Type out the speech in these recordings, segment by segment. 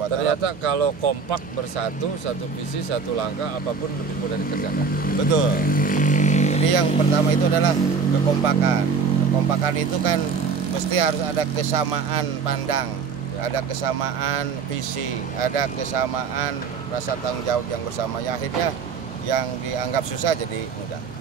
Ternyata kalau kompak bersatu, satu visi, satu langkah, apapun lebih mudah dikerjakan. Betul. Jadi yang pertama itu adalah kekompakan. Kekompakan itu kan mesti harus ada kesamaan pandang, ada kesamaan visi, ada kesamaan rasa tanggung jawab yang bersama. Ya, akhirnya yang dianggap susah jadi mudah.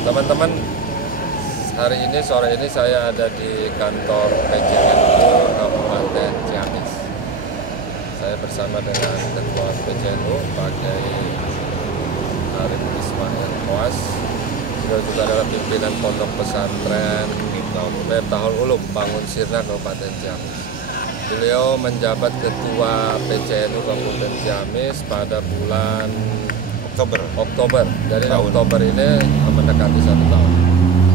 Teman-teman, hari ini sore ini saya ada di kantor PCNU Kabupaten Ciamis. Saya bersama dengan Ketua PCNU Pak Kiai Arif Ismail Koas. Beliau juga adalah pimpinan Pondok Pesantren Miftahul Ulum Bangun Sirna Kabupaten Ciamis. Beliau menjabat Ketua PCNU Kabupaten Ciamis pada bulan Oktober. Dari Oktober ini mendekati 1 tahun.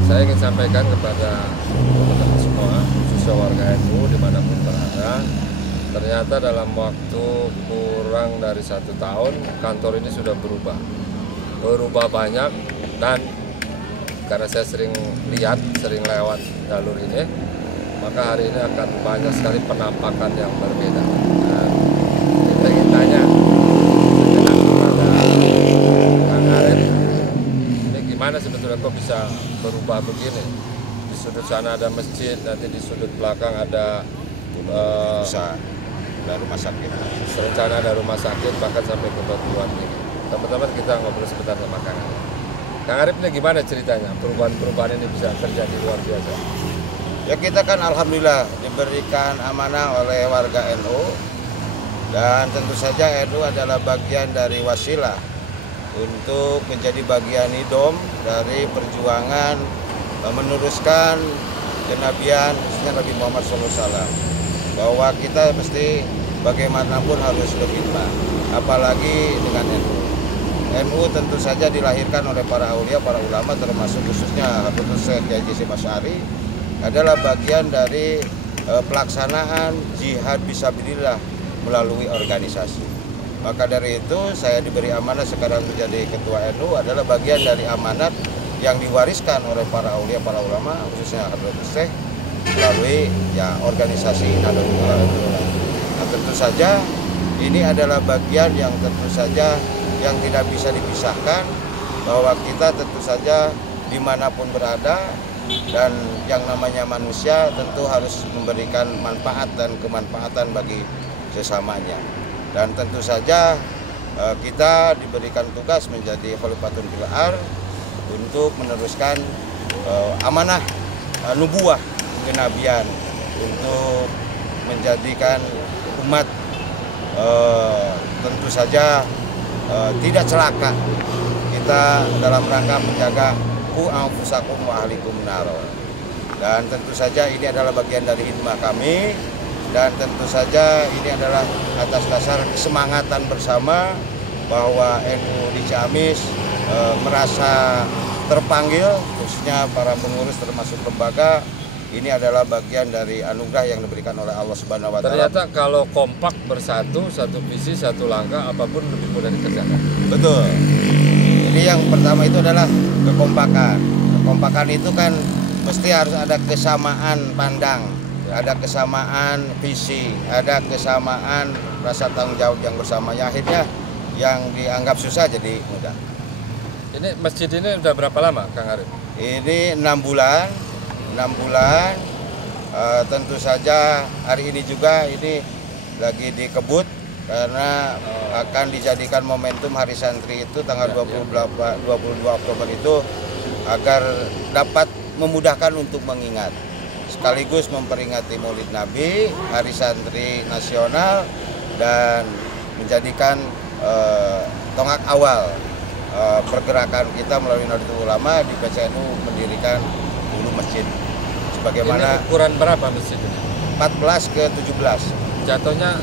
Saya ingin sampaikan kepada teman-teman semua, khususnya warga NU dimanapun berada, ternyata dalam waktu kurang dari 1 tahun kantor ini sudah berubah banyak. Dan karena saya sering lewat jalur ini, maka hari ini akan banyak sekali penampakan yang berbeda. Nah, kita ingin tanya gimana sebetulnya kok bisa berubah begini? Di sudut sana ada masjid, nanti di sudut belakang ada rumah sakit. Rencana ada rumah sakit, bahkan sampai ke batuan ini. Teman-teman, kita ngobrol sebentar sama Kang Arif. Kang Arif, ini gimana ceritanya? Perubahan-perubahan ini bisa terjadi luar biasa. Ya, kita kan alhamdulillah diberikan amanah oleh warga NU, dan tentu saja NU adalah bagian dari wasilah untuk menjadi bagian hidom dari perjuangan meneruskan kenabian khususnya Nabi Muhammad SAW, bahwa kita mesti bagaimanapun harus berkhidmat, apalagi dengan NU. NU tentu saja dilahirkan oleh para aulia, para ulama, termasuk khususnya Habibur Syekh Kiai Hasyim Asy'ari, adalah bagian dari pelaksanaan jihad fisabilillah melalui organisasi. Maka dari itu saya diberi amanah sekarang menjadi ketua NU adalah bagian dari amanat yang diwariskan oleh para aulia, para ulama, khususnya Habibur Syekh melalui organisasi Nahdlatul Ulama. Nah, tentu saja ini adalah bagian yang tentu saja yang tidak bisa dipisahkan, bahwa kita tentu saja dimanapun berada dan yang namanya manusia tentu harus memberikan manfaat dan kemanfaatan bagi sesamanya. Dan tentu saja kita diberikan tugas menjadi Khalifatul fil Ardh untuk meneruskan amanah nubuah kenabian, untuk menjadikan umat tentu saja tidak celaka. Kita dalam rangka menjaga ku anfusakum wa ahlikum nar. Dan tentu saja ini adalah bagian dari hikmah kami. Dan tentu saja ini adalah atas dasar kesemangatan bersama bahwa NU di Ciamis merasa terpanggil, khususnya para pengurus termasuk lembaga. Ini adalah bagian dari anugerah yang diberikan oleh Allah Subhanahu wa Ta'ala. Ternyata kalau kompak bersatu, satu visi, satu langkah, apapun lebih mudah dikerjakan. Betul. Jadi yang pertama itu adalah kekompakan. Kekompakan itu kan mesti harus ada kesamaan pandang, ada kesamaan visi, ada kesamaan rasa tanggung jawab yang bersama. Ya, akhirnya yang dianggap susah jadi mudah. Ini masjid ini udah berapa lama, Kang Arif? Ini 6 bulan. Tentu saja hari ini juga ini lagi dikebut karena akan dijadikan momentum Hari Santri itu tanggal 22 Oktober itu agar dapat memudahkan untuk mengingat, sekaligus memperingati Maulid Nabi, Hari Santri Nasional, dan menjadikan tonggak awal pergerakan kita melalui Nahdlatul Ulama di PCNU mendirikan 10 masjid. Sebagaimana ini ukuran berapa masjid ini? 14 ke 17. Jatuhnya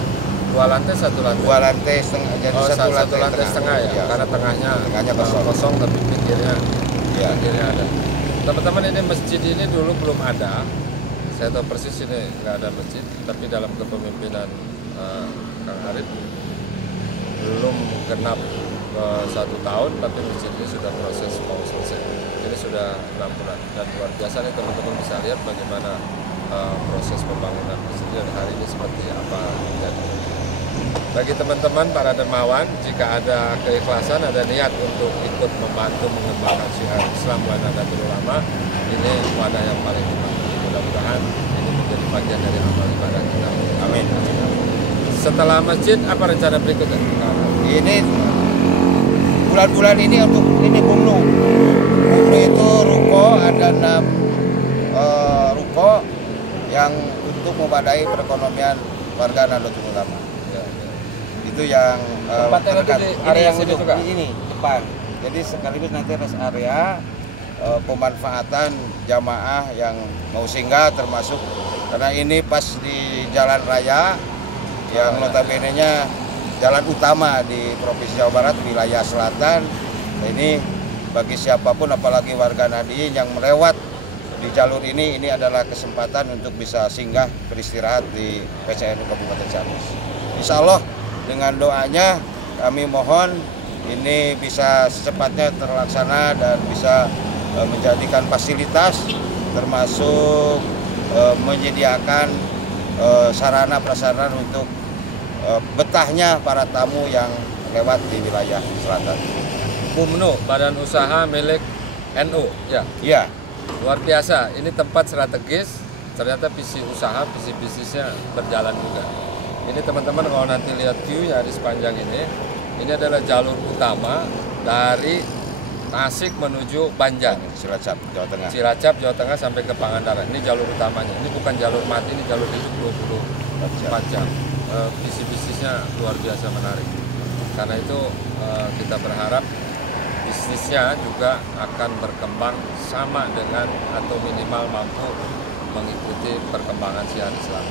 2 lantai, 1 lantai? 2 lantai setengah, jadi satu lantai setengah ya? Karena tengahnya kosong tapi pinggirnya ada. Teman-teman, ini masjid ini dulu belum ada. Saya tahu persis ini nggak ada masjid, tapi dalam kepemimpinan Kang Arif belum genap 1 tahun, tapi masjid ini sudah proses mau selesai. Ini sudah 6 bulan dan luar biasa nih teman-teman, bisa lihat bagaimana proses pembangunan masjid dan hari ini seperti apa. Bagi teman-teman para dermawan, jika ada keikhlasan, ada niat untuk ikut membantu mengembangkan syiar Islam wa Nahdlatul Ulama, ini wadah yang paling tepat. Mudah-mudahan ini menjadi bagian dari amal ibadah kita. Amin. Setelah masjid, apa rencana berikutnya? Ini bulan-bulan ini untuk ini Bumnu. Bumnu itu ruko, ada 6 ruko yang untuk memadai perekonomian warga Nahdlatul Ulama. Itu yang tempatnya di area yang sini juga? Ini depan. Jadi sekaligus nanti rest area pemanfaatan jamaah yang mau singgah, termasuk karena ini pas di jalan raya yang notabene-nya jalan utama di Provinsi Jawa Barat, wilayah selatan. Nah, ini bagi siapapun, apalagi warga Nahdien yang melewat di jalur ini adalah kesempatan untuk bisa singgah beristirahat di PCNU Kabupaten Ciamis. Insya Allah dengan doanya kami mohon ini bisa secepatnya terlaksana dan bisa menjadikan fasilitas, termasuk menyediakan sarana prasarana untuk betahnya para tamu yang lewat di wilayah selatan. Bumnu, badan usaha milik NU, ya? Iya. Luar biasa, ini tempat strategis, ternyata visi usaha, visi bisnisnya berjalan juga. Ini teman-teman kalau nanti lihat view-nya di sepanjang ini adalah jalur utama dari Tasik menuju Banjar, Cilacap, Jawa Tengah. Cilacap, Jawa Tengah sampai ke Pangandaran. Ini jalur utamanya. Ini bukan jalur mati, ini jalur hidup 24 jam. Visi bisnisnya luar biasa menarik. Karena itu kita berharap bisnisnya juga akan berkembang sama dengan atau minimal mampu mengikuti perkembangan syiar Islam.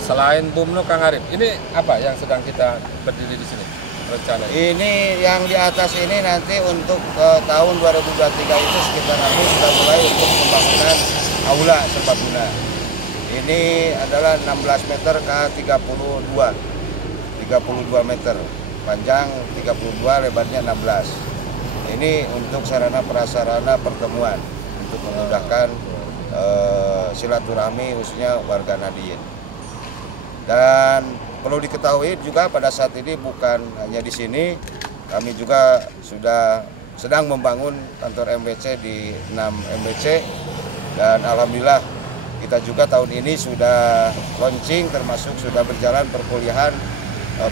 Selain Bumnu, Kang Arif, ini apa yang sedang kita berdiri di sini? Rencana ini yang di atas ini nanti untuk tahun 2023 itu sekitar nanti sudah mulai untuk pembangunan aula serbaguna. Ini adalah 16 meter ke 32 meter, panjang 32, lebarnya 16. Ini untuk sarana prasarana pertemuan untuk memudahkan silaturahmi khususnya warga Nahdien. Dan perlu diketahui juga pada saat ini bukan hanya di sini, kami juga sudah sedang membangun kantor MBC di 6 MBC, dan alhamdulillah kita juga tahun ini sudah launching, termasuk sudah berjalan perkuliahan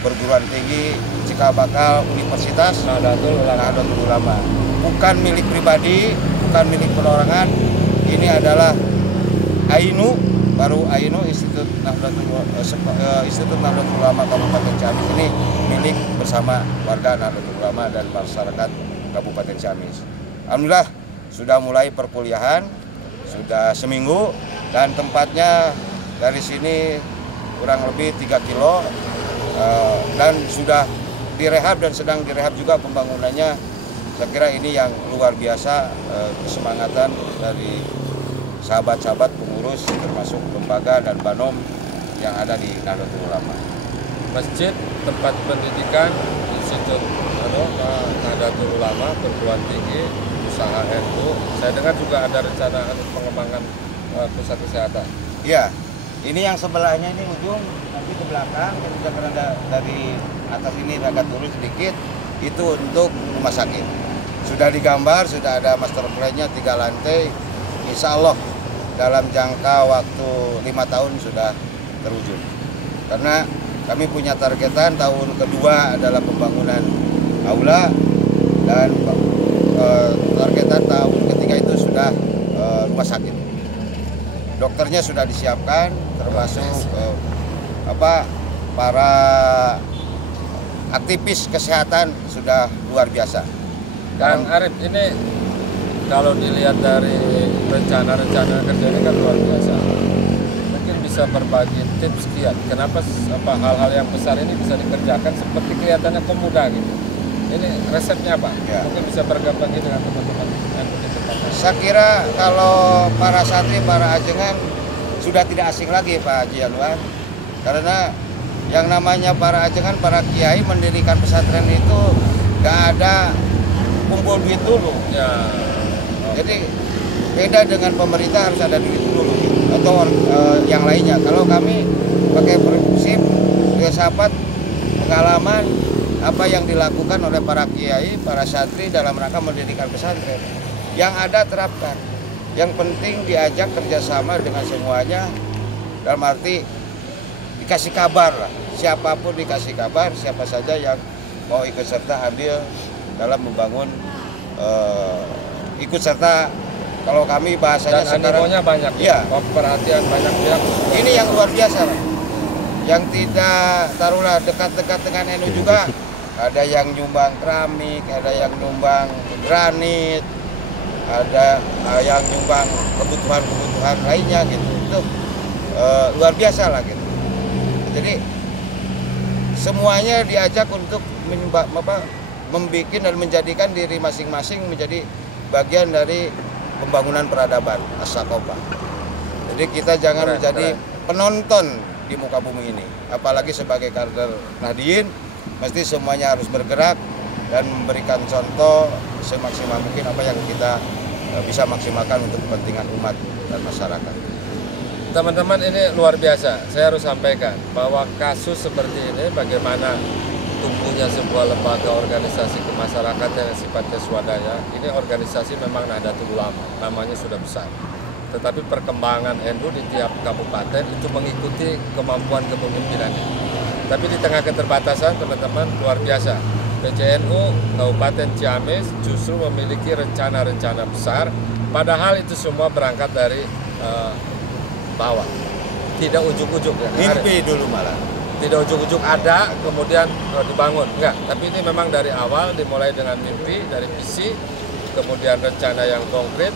perguruan tinggi cikal bakal Universitas Nahdlatul Ulama. Bukan milik pribadi, bukan milik perorangan, ini adalah AINU, baru AINU Institut Nahdlatul Ulama Kabupaten Ciamis ini milik bersama warga Nahdlatul Ulama dan masyarakat Kabupaten Ciamis. Alhamdulillah sudah mulai perkuliahan, sudah seminggu, dan tempatnya dari sini kurang lebih 3 kilo dan sudah direhab dan sedang direhab juga pembangunannya. Saya kira ini yang luar biasa kesemangatan dari sahabat-sahabat pengurus termasuk lembaga dan banom yang ada di Nahdlatul Ulama. Masjid, tempat pendidikan, Institut Nahdlatul Ulama, perguruan tinggi, usaha NU. Saya dengar juga ada rencana untuk pengembangan pusat kesehatan. Iya, ini yang sebelahnya ini ujung, nanti ke belakang, kita karena dari atas ini agak turun sedikit, itu untuk rumah sakit. Sudah digambar, sudah ada master plan-nya 3 lantai, insya Allah dalam jangka waktu 5 tahun sudah terwujud. Karena kami punya targetan tahun kedua adalah pembangunan aula, dan targetan tahun ketiga itu sudah rumah sakit. Dokternya sudah disiapkan, termasuk para aktivis kesehatan sudah luar biasa. Dan Arif, ini kalau dilihat dari rencana-rencana kerja ini kan luar biasa. Mungkin bisa berbagi tips kiat, kenapa hal-hal yang besar ini bisa dikerjakan seperti kelihatannya pemuda gitu. Ini resepnya apa? Ya. Mungkin bisa berbagi dengan teman-teman. Saya kira kalau para santri, para ajengan sudah tidak asing lagi Pak Haji Anwar, karena yang namanya para ajengan, para kiai mendirikan pesantren itu nggak ada kumpul duit dulu. Ya. Jadi beda dengan pemerintah, harus ada duit dulu atau yang lainnya. Kalau kami pakai prinsip filsafat, pengalaman apa yang dilakukan oleh para kiai, para santri dalam rangka mendirikan pesantren. Yang ada terapkan. Yang penting diajak kerjasama dengan semuanya, dalam arti dikasih kabar lah. Siapapun dikasih kabar, siapa saja yang mau ikut serta ambil dalam membangun ikut serta. Kalau kami bahasanya dan sekarang banyak ya, perhatian banyak pihak. Ini yang luar biasa lah. Yang tidak taruhlah dekat-dekat dengan NU juga, ada yang nyumbang keramik, ada yang nyumbang granit, ada yang nyumbang kebutuhan lainnya gitu. Itu luar biasa lah gitu. Jadi semuanya diajak untuk membuat dan menjadikan diri masing-masing menjadi bagian dari pembangunan peradaban as-saqafah. Jadi kita jangan menjadi penonton di muka bumi ini. Apalagi sebagai kader Nahdien, mesti semuanya harus bergerak dan memberikan contoh semaksimal mungkin apa yang kita bisa maksimalkan untuk kepentingan umat dan masyarakat. Teman-teman, ini luar biasa. Saya harus sampaikan bahwa kasus seperti ini, bagaimana tumbuhnya sebuah lembaga organisasi kemasyarakatan yang sifatnya swadaya, ini organisasi memang Nahdlatul Ulama, namanya sudah besar. Tetapi perkembangan NU di tiap kabupaten itu mengikuti kemampuan kepemimpinannya. Tapi di tengah keterbatasan, teman-teman, luar biasa. PCNU Kabupaten Ciamis justru memiliki rencana-rencana besar, padahal itu semua berangkat dari bawah, tidak ujuk-ujuk ya. Mimpi dulu malah. Tidak ujuk-ujuk ada, kemudian dibangun. Enggak, tapi ini memang dari awal dimulai dengan mimpi, dari visi, kemudian rencana yang konkret,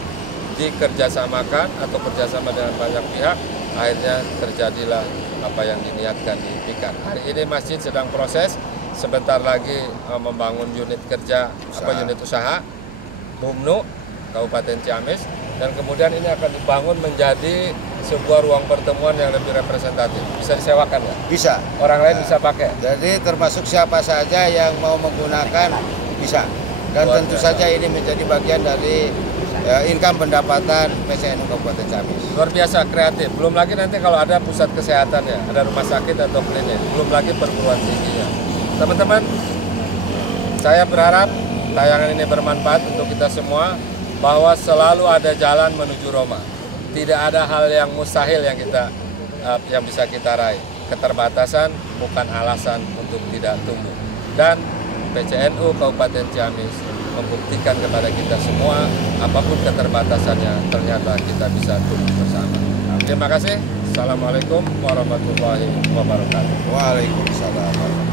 dikerjasamakan atau kerjasama dengan banyak pihak, akhirnya terjadilah apa yang diniatkan, diimpikan. Hari ini masjid sedang proses, sebentar lagi membangun unit kerja, unit usaha, BUMNU, Kabupaten Ciamis, dan kemudian ini akan dibangun menjadi sebuah ruang pertemuan yang lebih representatif. Bisa disewakan nggak? Bisa. Orang lain bisa pakai? Jadi termasuk siapa saja yang mau menggunakan bisa. Dan tentu saja ini menjadi bagian dari income pendapatan PCNU Kabupaten Ciamis. Luar biasa kreatif. Belum lagi nanti kalau ada pusat kesehatan ya, ada rumah sakit atau klinik. Belum lagi perguruan tingginya. Teman-teman, saya berharap tayangan ini bermanfaat untuk kita semua, bahwa selalu ada jalan menuju Roma. Tidak ada hal yang mustahil yang bisa kita raih. Keterbatasan bukan alasan untuk tidak tumbuh. Dan PCNU Kabupaten Ciamis membuktikan kepada kita semua, apapun keterbatasannya, ternyata kita bisa tumbuh bersama. Terima kasih. Assalamualaikum warahmatullahi wabarakatuh. Waalaikumsalam.